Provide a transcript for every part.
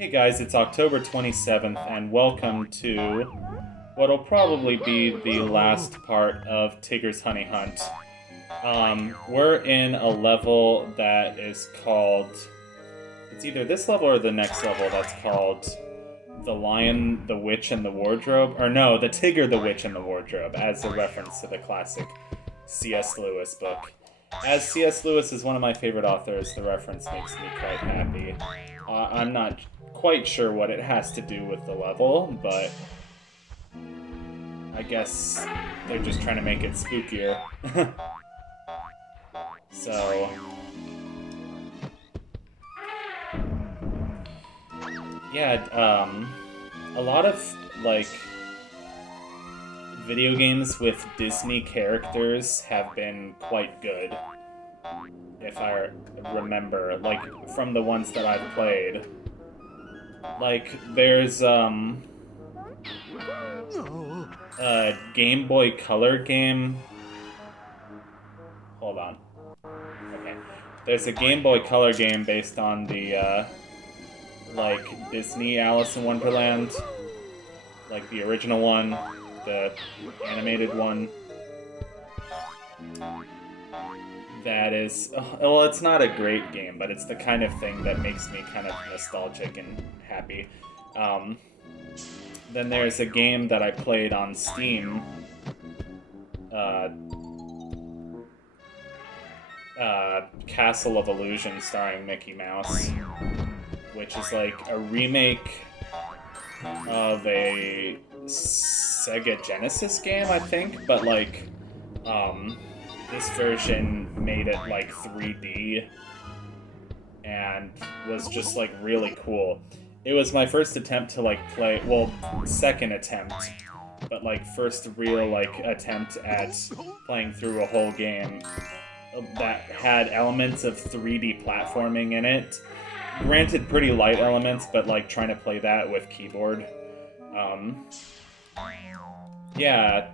Hey guys, it's October 27th, and welcome to what'll probably be the last part of Tigger's Honey Hunt. We're in a level that is called... It's either this level or the next level that's called The Lion, the Witch, and the Wardrobe. Or no, The Tigger, the Witch, and the Wardrobe, as a reference to the classic C.S. Lewis book. As C.S. Lewis is one of my favorite authors, the reference makes me quite happy. I'm not quite sure what it has to do with the level, but I guess they're just trying to make it spookier. So... yeah, a lot of, like, video games with Disney characters have been quite good, if I remember, like, from the ones that I've played. Like, there's, a Game Boy Color game. Hold on. Okay. There's a Game Boy Color game based on the, like, Disney Alice in Wonderland. Like, the original one, the animated one. That is... well, it's not a great game, but it's the kind of thing that makes me kind of nostalgic and happy. Then there's a game that I played on Steam. Castle of Illusion starring Mickey Mouse, which is like a remake of a Sega Genesis game, I think, but like, this version made it like 3D and was just like really cool. It was my first attempt to like play, well, second attempt, but like first real like attempt at playing through a whole game that had elements of 3D platforming in it. Granted, pretty light elements, but like trying to play that with keyboard. Yeah,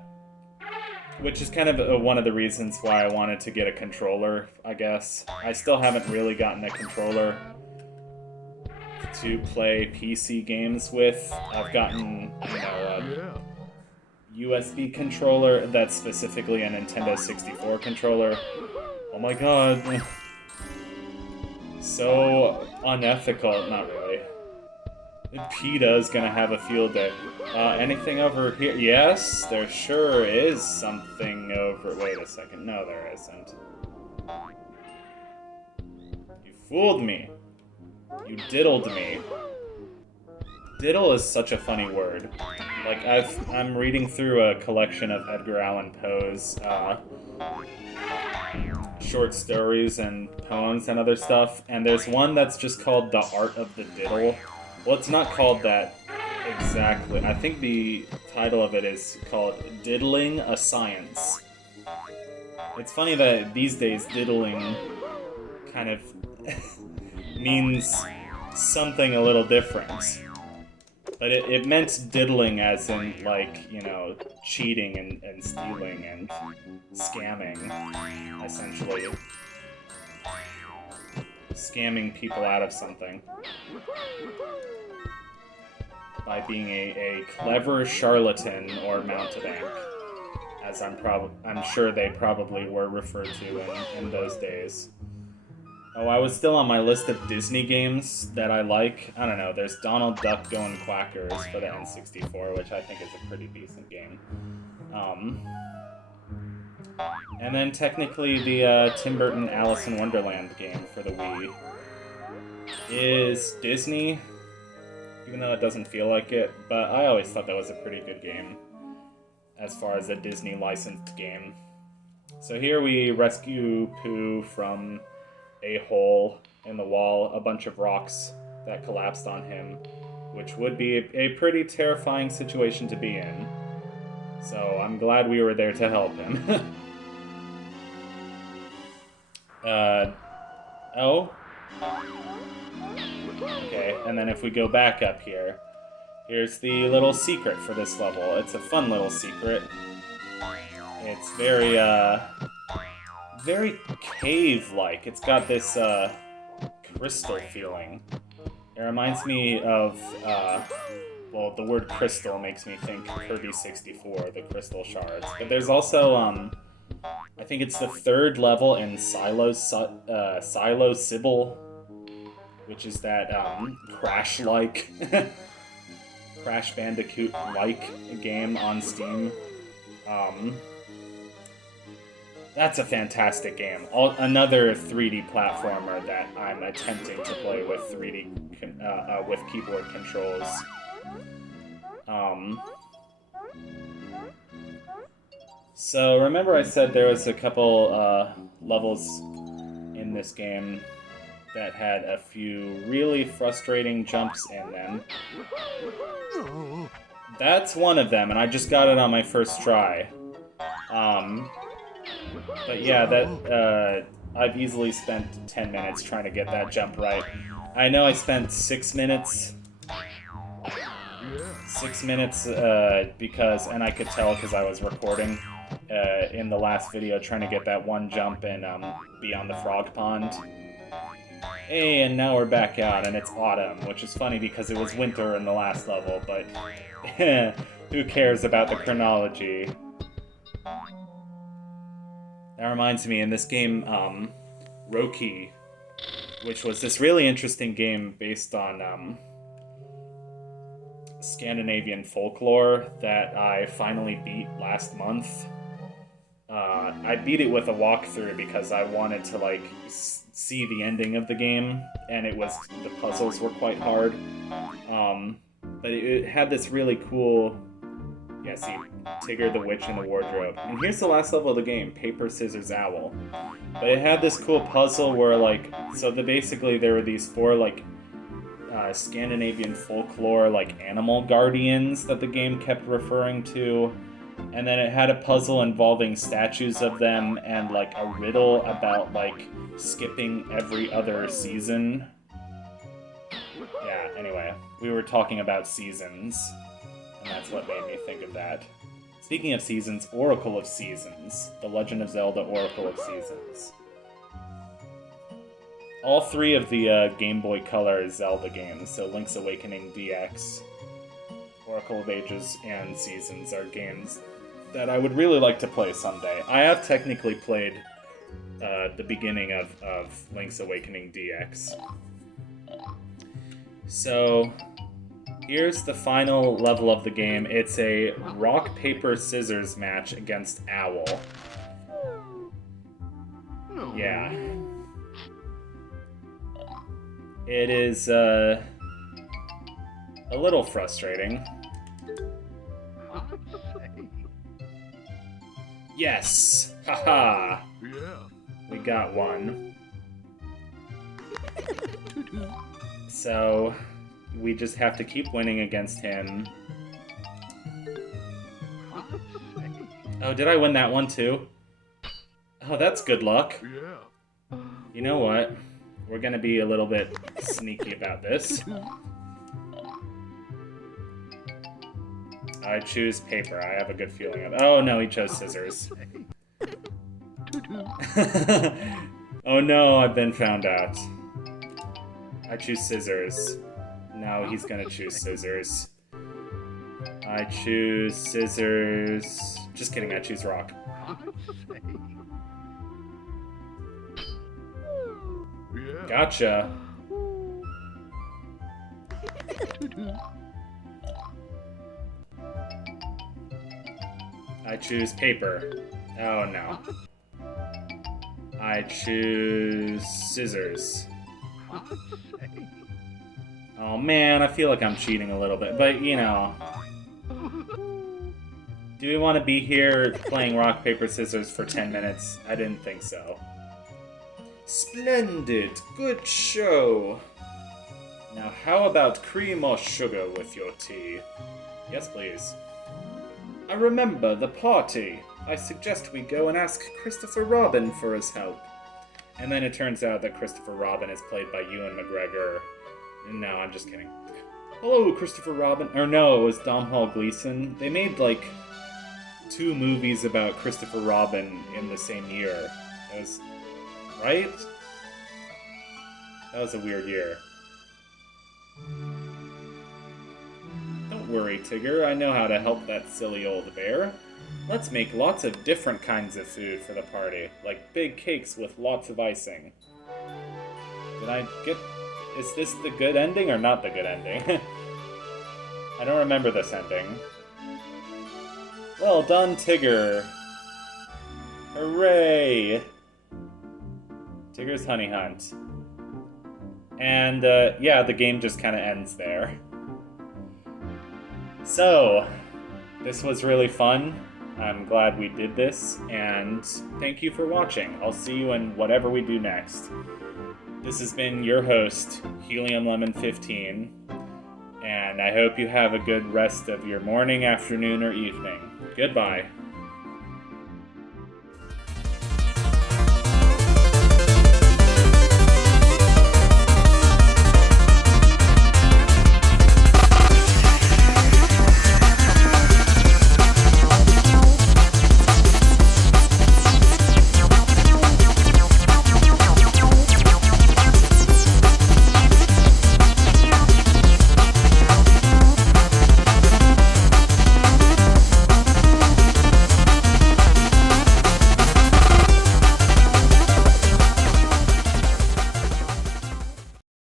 which is kind of one of the reasons why I wanted to get a controller, I guess. I still haven't really gotten a controller to play PC games with. I've gotten, you know, a USB controller that's specifically a Nintendo 64 controller. Oh my god. So unethical, not really. PETA's gonna have a field day. Anything over here? Yes, there sure is something over... Wait a second. No, there isn't. You fooled me. You diddled me. Diddle is such a funny word. Like, I'm reading through a collection of Edgar Allan Poe's, short stories and poems and other stuff, and there's one that's just called The Art of the Diddle. Well, it's not called that exactly. I think the title of it is called Diddling a Science. It's funny that these days diddling kind of means something a little different. But it meant diddling as in, like, you know, cheating and stealing and scamming, essentially. Scamming people out of something. By being a clever charlatan or mountebank, as I'm sure they probably were referred to in those days. Oh, I was still on my list of Disney games that I like. I don't know, there's Donald Duck Going Quackers for the N64, which I think is a pretty decent game. And then technically the Tim Burton Alice in Wonderland game for the Wii is Disney, even though it doesn't feel like it, but I always thought that was a pretty good game as far as a Disney licensed game. So here we rescue Pooh from a hole in the wall, a bunch of rocks that collapsed on him, which would be a pretty terrifying situation to be in. So I'm glad we were there to help him. Oh? Okay, and then if we go back up here, here's the little secret for this level. It's a fun little secret. It's very, very cave-like. It's got this, crystal feeling. It reminds me of, well, the word crystal makes me think Kirby 64, the crystal shards. But there's also, I think it's the third level in Silo Sybil, which is that, Crash-like, Crash Bandicoot-like game on Steam. That's a fantastic game. Another 3D platformer that I'm attempting to play with 3D with keyboard controls. So remember I said there was a couple levels in this game that had a few really frustrating jumps in them. That's one of them, and I just got it on my first try. But yeah, I've easily spent 10 minutes trying to get that jump right. I know I spent 6 minutes. 6 minutes because, and I could tell because I was recording in the last video trying to get that one jump and be on the frog pond. Hey, and now we're back out, and it's autumn, which is funny because it was winter in the last level, but who cares about the chronology? That reminds me, in this game, Roki, which was this really interesting game based on Scandinavian folklore that I finally beat last month. I beat it with a walkthrough because I wanted to, like, see the ending of the game, and the puzzles were quite hard. But it had this really cool... Yeah, see, Tigger, the Witch, and the Wardrobe. And here's the last level of the game, Paper, Scissors, Owl. But it had this cool puzzle where, like, basically there were these 4, like, Scandinavian folklore, like, animal guardians that the game kept referring to. And then it had a puzzle involving statues of them and, like, a riddle about, like, skipping every other season. Yeah, anyway, we were talking about seasons. And that's what made me think of that. Speaking of seasons, Oracle of Seasons. The Legend of Zelda Oracle of Seasons. All 3 of the Game Boy Color Zelda games, so Link's Awakening DX, Oracle of Ages, and Seasons are games that I would really like to play someday. I have technically played the beginning of Link's Awakening DX. So... here's the final level of the game. It's a rock, paper, scissors match against Owl. Yeah. It is, a little frustrating. Yes! Haha! We got one. So... we just have to keep winning against him. Oh, did I win that one too? Oh, that's good luck. You know what? We're gonna be a little bit sneaky about this. I choose paper. I have a good feeling of it. Oh no, he chose scissors. Oh no, I've been found out. I choose scissors. No, he's gonna choose scissors. I choose scissors. Just kidding, I choose rock. Gotcha. I choose paper. Oh no. I choose scissors. Oh man, I feel like I'm cheating a little bit, but you know. Do we want to be here playing rock, paper, scissors for 10 minutes? I didn't think so. Splendid! Good show! Now how about cream or sugar with your tea? Yes, please. I remember the party. I suggest we go and ask Christopher Robin for his help. And then it turns out that Christopher Robin is played by Ewan McGregor. No, I'm just kidding. Hello, Christopher Robin. Or no, it was Domhnall Gleeson. They made, like, 2 movies about Christopher Robin in the same year. It was... right? That was a weird year. Don't worry, Tigger. I know how to help that silly old bear. Let's make lots of different kinds of food for the party, like big cakes with lots of icing. Did I get... Is this the good ending or not the good ending? I don't remember this ending. Well done, Tigger! Hooray! Tigger's Honey Hunt. And, yeah, the game just kind of ends there. So, this was really fun. I'm glad we did this, and thank you for watching. I'll see you in whatever we do next. This has been your host, Helium Lemon 15, and I hope you have a good rest of your morning, afternoon, or evening. Goodbye.